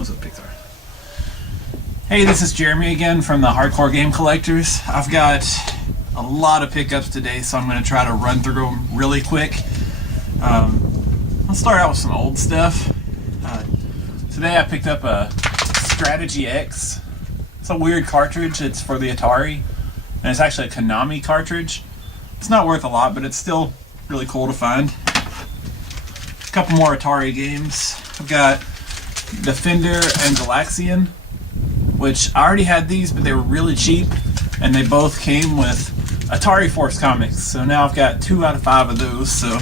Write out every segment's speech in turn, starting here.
What's up, Pixar? Hey, this is Jeremy again from the Hardcore Game Collectors. I've got a lot of pickups today, so I'm going to try to run through them really quick. Let's start out with some old stuff. Today I picked up a Strategy X. It's a weird cartridge. It's for the Atari, and it's actually a Konami cartridge. It's not worth a lot, but it's still really cool to find. A couple more Atari games. I've got Defender and Galaxian, which I already had these, but they were really cheap, and they both came with Atari Force comics. So now I've got 2 out of 5 of those, so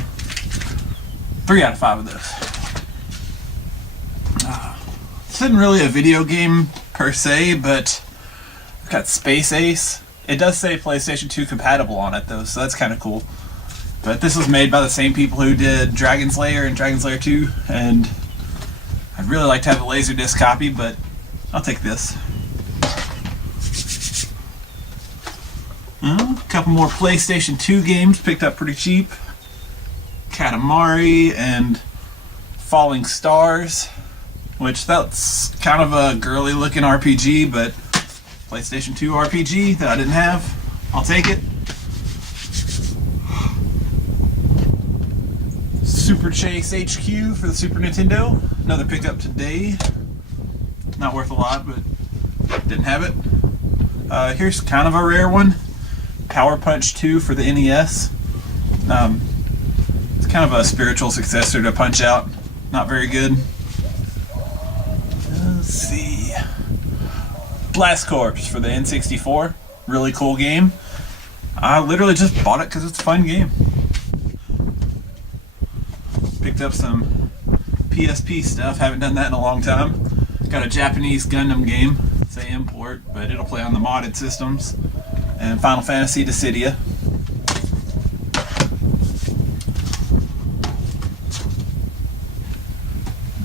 3 out of 5 of those. This isn't really a video game per se, but I've got Space Ace. It does say PlayStation 2 compatible on it though, so that's kind of cool. But this was made by the same people who did Dragon Slayer and Dragon Slayer 2, and I'd really like to have a Laserdisc copy, but I'll take this. A couple more PlayStation 2 games picked up pretty cheap. Katamari and Falling Stars, which that's kind of a girly looking RPG, but PlayStation 2 RPG that I didn't have. I'll take it. Super Chase HQ for the Super Nintendo. Another pickup today. Not worth a lot, but didn't have it. Here's kind of a rare one. Power Punch 2 for the NES. It's kind of a spiritual successor to Punch Out. Not very good. Let's see. Blast Corps for the N64. Really cool game. I literally just bought it because it's a fun game. Picked up some PSP stuff. Haven't done that in a long time. Got a Japanese Gundam game. It's an import, but it'll play on the modded systems. And Final Fantasy Dissidia.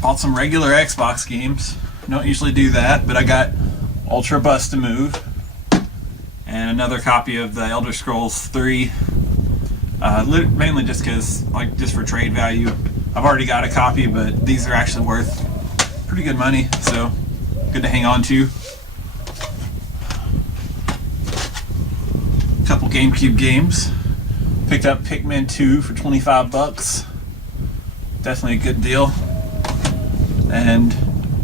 Bought some regular Xbox games. Don't usually do that, but I got Ultra Bust-A-Move and another copy of the Elder Scrolls 3. Mainly just because, like, just for trade value. I've already got a copy, but these are actually worth pretty good money, so good to hang on to. A couple GameCube games. Picked up Pikmin 2 for 25 bucks. Definitely a good deal. And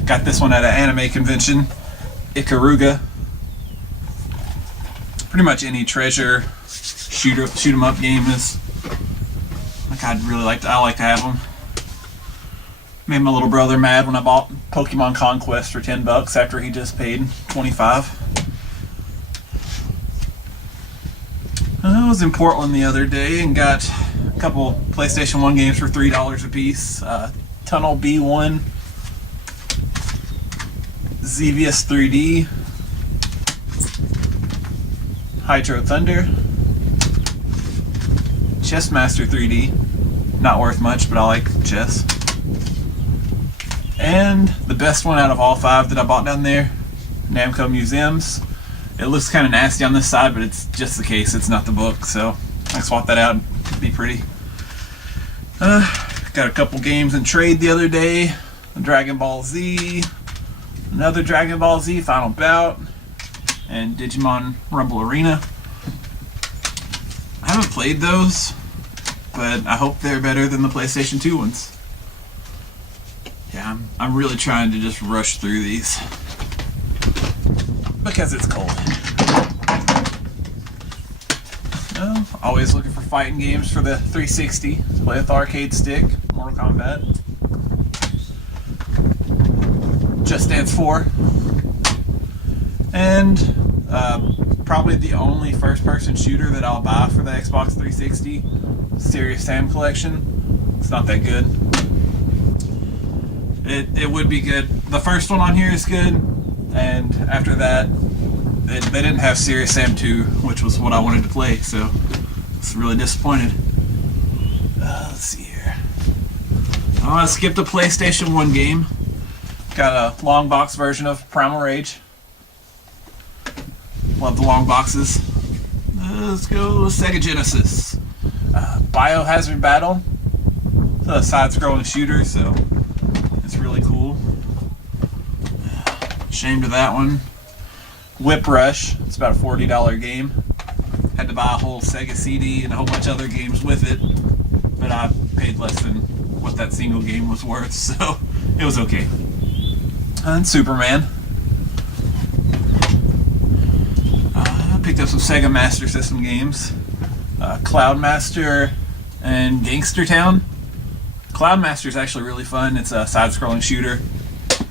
got this one at an anime convention. Ikaruga. Pretty much any treasure shoot 'em up game is like I like to have them. Made my little brother mad when I bought Pokemon Conquest for 10 bucks after he just paid 25. I was in Portland the other day and got a couple PlayStation 1 games for $3 a piece. Tunnel B1, Xevious 3D, Hydro Thunder, Chessmaster 3D. Not worth much, but I like chess. And the best one out of all 5 that I bought down there, Namco Museums. It looks kind of nasty on this side, but it's just the case. It's not the book, so I swapped that out. It'd be pretty. Got a couple games in trade the other day. Dragon Ball Z, another Dragon Ball Z Final Bout, and Digimon Rumble Arena. I haven't played those, but I hope they're better than the PlayStation 2 ones. Yeah, I'm really trying to just rush through these because it's cold. Always looking for fighting games for the 360 to play with the arcade stick. Mortal Kombat, Just Dance 4, and probably the only first-person shooter that I'll buy for the Xbox 360, Serious Sam Collection. It's not that good. It would be good. The first one on here is good, and after that, they didn't have Serious Sam 2, which was what I wanted to play, so I was really disappointed. Let's see here. I skipped a PlayStation 1 game. Got a long box version of Primal Rage. Love the long boxes. Let's go Sega Genesis. Biohazard Battle. It's a side-scrolling shooter, so it's really cool. Ashamed of that one. Whip Rush. It's about a $40 game. Had to buy a whole Sega CD and a whole bunch of other games with it, but I paid less than what that single game was worth, so it was okay. And Superman. I picked up some Sega Master System games. Cloudmaster and Gangster Town. Cloudmaster is actually really fun. It's a side-scrolling shooter,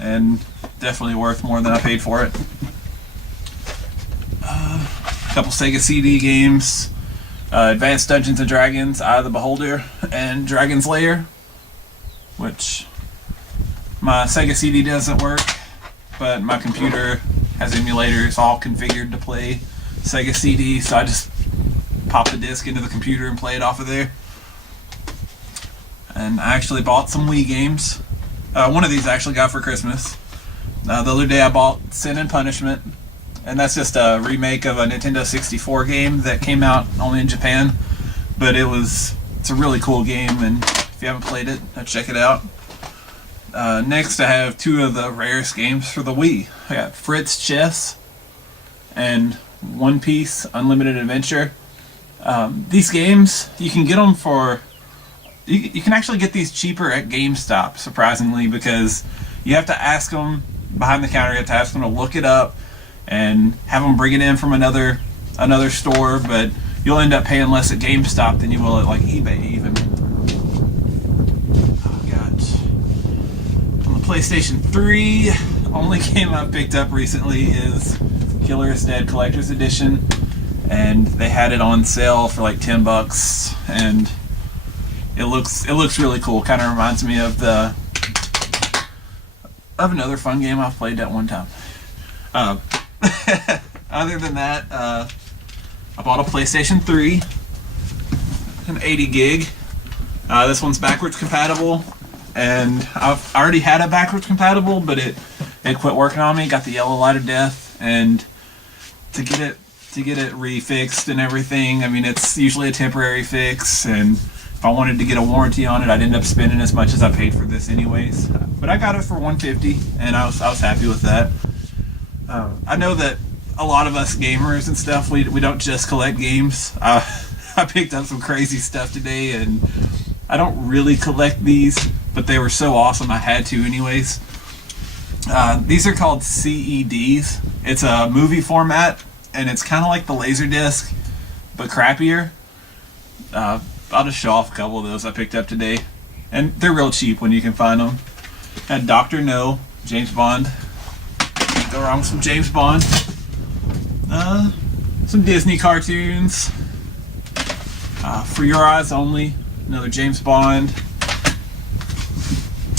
and definitely worth more than I paid for it. A couple Sega CD games. Advanced Dungeons & Dragons, Eye of the Beholder, and Dragon's Lair, which my Sega CD doesn't work, but my computer has emulators all configured to play Sega CD, so I just pop the disc into the computer and play it off of there. And I actually bought some Wii games. One of these I actually got for Christmas. The other day I bought Sin and Punishment, and that's just a remake of a Nintendo 64 game that came out only in Japan, but it's a really cool game, and if you haven't played it, check it out. Next I have two of the rarest games for the Wii. I got Fritz Chess and One Piece Unlimited Adventure. These games, you can get them for... You can actually get these cheaper at GameStop, surprisingly, because you have to ask them behind the counter. You have to ask them to look it up and have them bring it in from another store, but you'll end up paying less at GameStop than you will at like eBay even. Oh god. On the PlayStation 3, only game I've picked up recently is Killer is Dead Collector's Edition, and they had it on sale for like $10, and it looks really cool. Kind of reminds me of another fun game I've played at one time. Other than that, I bought a PlayStation 3, an 80 gig. This one's backwards compatible, and I've already had a backwards compatible, but it quit working on me. Got the yellow light of death, and to get it refixed and everything, I mean, it's usually a temporary fix, and if I wanted to get a warranty on it, I'd end up spending as much as I paid for this anyways. But I got it for $150, and I was happy with that. I know that a lot of us gamers and stuff, we don't just collect games. I picked up some crazy stuff today, and I don't really collect these, but they were so awesome I had to anyways. These are called CEDs. It's a movie format, and it's kind of like the Laserdisc, but crappier. I'll just show off a couple of those I picked up today, and they're real cheap when you can find them. And Dr. No, James Bond. Can't go wrong with some James Bond. Some Disney cartoons. For Your Eyes Only, another James Bond.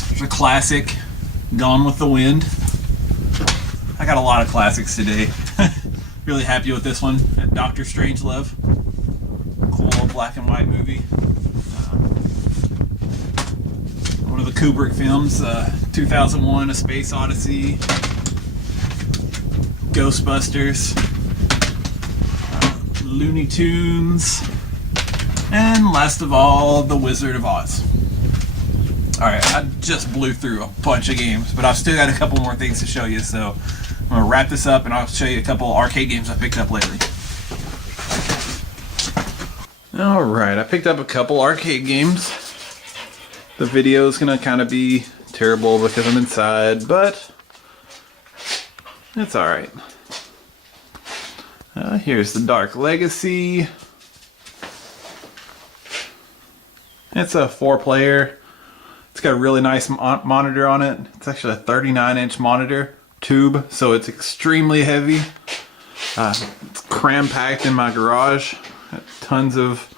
There's a classic, Gone with the Wind. I got a lot of classics today. Really happy with this one. And Dr. Strangelove. Cool little black and white movie. One of the Kubrick films, 2001: A Space Odyssey, Ghostbusters, Looney Tunes, and last of all, The Wizard of Oz. Alright, I just blew through a bunch of games, but I've still got a couple more things to show you, so I'm going to wrap this up and I'll show you a couple arcade games I picked up lately. Alright, I picked up a couple arcade games. The video is going to kind of be terrible because I'm inside, but it's alright. Here's the Dark Legacy. It's a 4-player. It's got a really nice monitor on it. It's actually a 39-inch monitor tube, so it's extremely heavy. It's cram-packed in my garage. Got tons of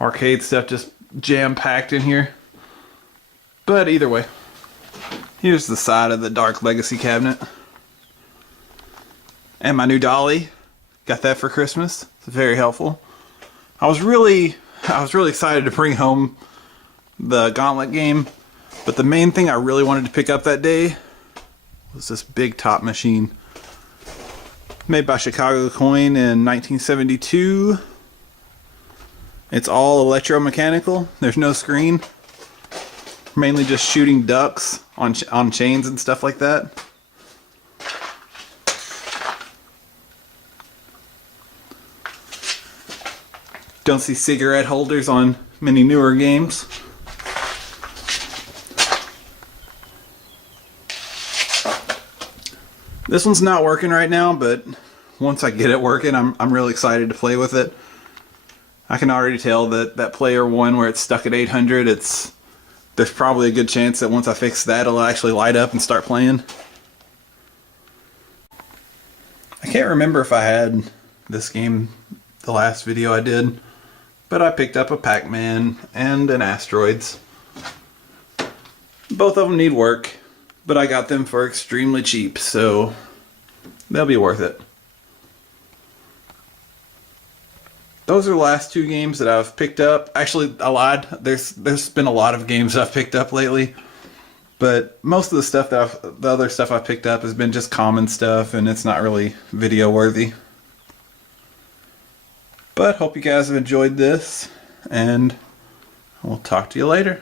arcade stuff just jam-packed in here. But either way, here's the side of the Dark Legacy cabinet. And my new dolly. Got that for Christmas. It's very helpful. I was really excited to bring home the Gauntlet game, but the main thing I really wanted to pick up that day was this big top machine. Made by Chicago Coin in 1972. It's all electromechanical. There's no screen. Mainly just shooting ducks on chains and stuff like that. Don't see cigarette holders on many newer games. This one's not working right now, but once I get it working, I'm really excited to play with it. I can already tell that player 1 where it's stuck at 800, there's probably a good chance that once I fix that, it'll actually light up and start playing. I can't remember if I had this game the last video I did, but I picked up a Pac-Man and an Asteroids. Both of them need work, but I got them for extremely cheap, so they'll be worth it. Those are the last 2 games that I've picked up. Actually, I lied. There's been a lot of games I've picked up lately, but most of the stuff the other stuff I've picked up has been just common stuff, and it's not really video worthy. But hope you guys have enjoyed this, and we'll talk to you later.